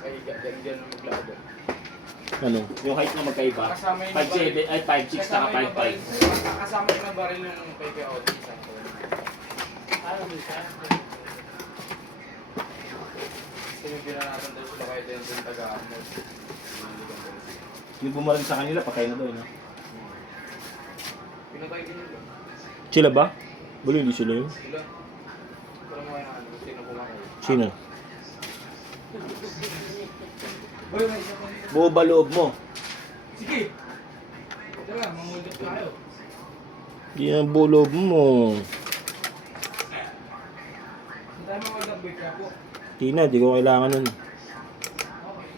Ay, ganyan ang maglado. Ano? Yung height na magkaiba? Kasama yung 5'7", ay 5'6", saka 5'5". Kasama yung nabaril ng kay Audi. Ano ba siya? Kasi yung pinanatan daw sila kahit yung taga-amod. Yung bumaril sa kanila, patay na daw, no? Pinatay din nila. Sila ba? Bali, hindi sila yun. Sila. Pero mga ano, sino pumatay? Sino? Boy, may isa pa dito. Buo ba loob mo? Sige! Tara, mamulot tayo. Hindi na buo loob mo. Hindi tayo mamulot, boy, kaya po. Hindi na, di ko kailangan nun. Okay.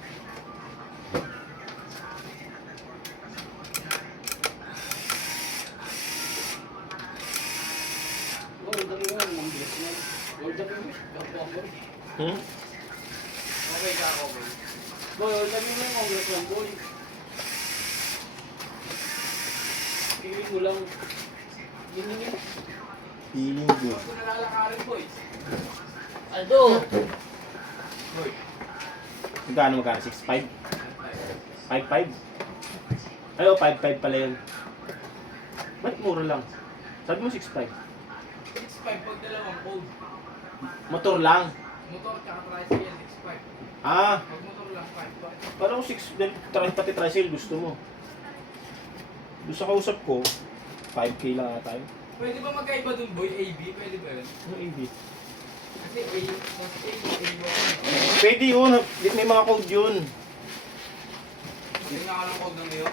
Hmm? Okay ka ako, boy. Boy, sabi mo yung congressman, boy. Piling mo lang. Giningin. Feeling good. Ako nalalakarin, boy. Aldo! Boy. Magkano? 6'5"? 5'5"? Ay, oh, 5'5" pala yun. Ba't mura lang? Sabi mo 6'5". 6'5" pag dalawang fold. Motor lang. Motor tsaka tricycle, 6'5". Ah, Pag motor lang, 5'5". parang 6, pati tricycle gusto mo. Doon sa kausap ko, 5K lang ata yun. Pwede ba magkaiba dun, boy? AB? Pwede ba yun? Ano AV? Kasi A, mas A1. Pwede yun, may mga code yun. Tingnan ka ng code ng iyo.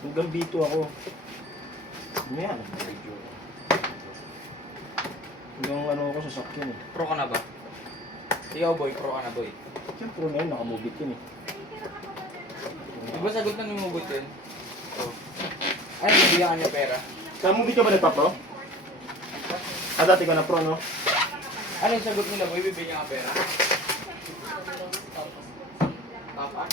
Hanggang B2 ako. Ano yan? Medyo. Hanggang ano ako sa sakyan eh. Pro ka na ba? Ikaw, boy. Pro ka na, boy. Siyempre na yun, nakamubit yun eh. Di ba sagot na numubot yun? Oo. Ay, bibigyan ka niya pera. Sa movie ka ba nagpa-pro? Ah, dati ka na pro, no? Ano yung sagot nila, boy? Bibigyan ka pera? Papa?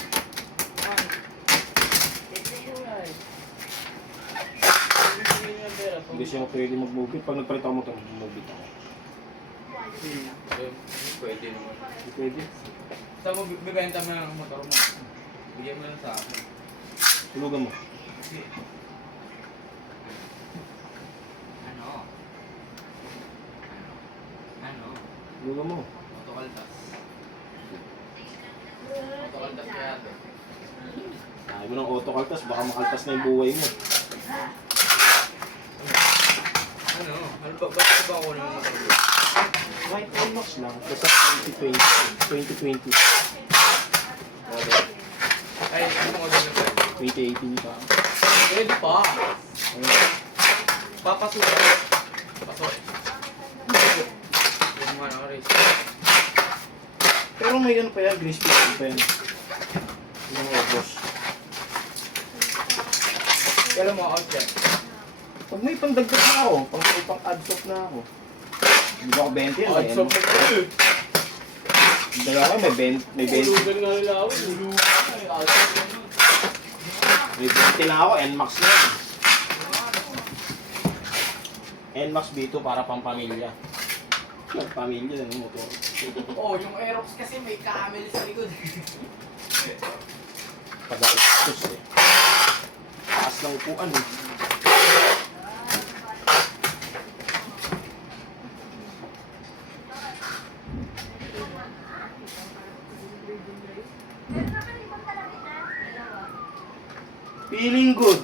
Hindi siya pwede mag-movie. Pag nagpalit ako motor, mag-movie ako. Pwede naman. Hindi pwede. Saan mo bibenta mo ng motor mo? Bigyan mo lang sa akin. Tulugan mo. Sige. Ano? Ano? Tulugan mo. Motokaltas. Motokaltas kaya ito. Ayaw mo ng autokaltas, baka makaltas na yung buhay mo. Ano? Ano ba? Bakit ba ako ng motor mo? Right IMAX lang, basta 2020. Ay, ano mo din na 2018 pa. pwede pa. Ayun. Papasok. Pasok. Yung ano, race. Pero may ano pa yan, grease pencil pa yan. Yung obos. Kailan mo out yan? Pag may pandagdag na ako, pag may pang-add-stop na ako. Hindi ba ako 20 yan? Out of the Dalawa may 20. May 20. Ulugan nga nila ako. Ulugan nga. Out of the May 20 lang ako, NMAX na yan. NMAX B2 para pang pamilya. Pamilya lang yung motor. Oh, yung Aerox kasi may camel sa likod. Taga-ustos eh. Taas ng upuan eh. Feeling good.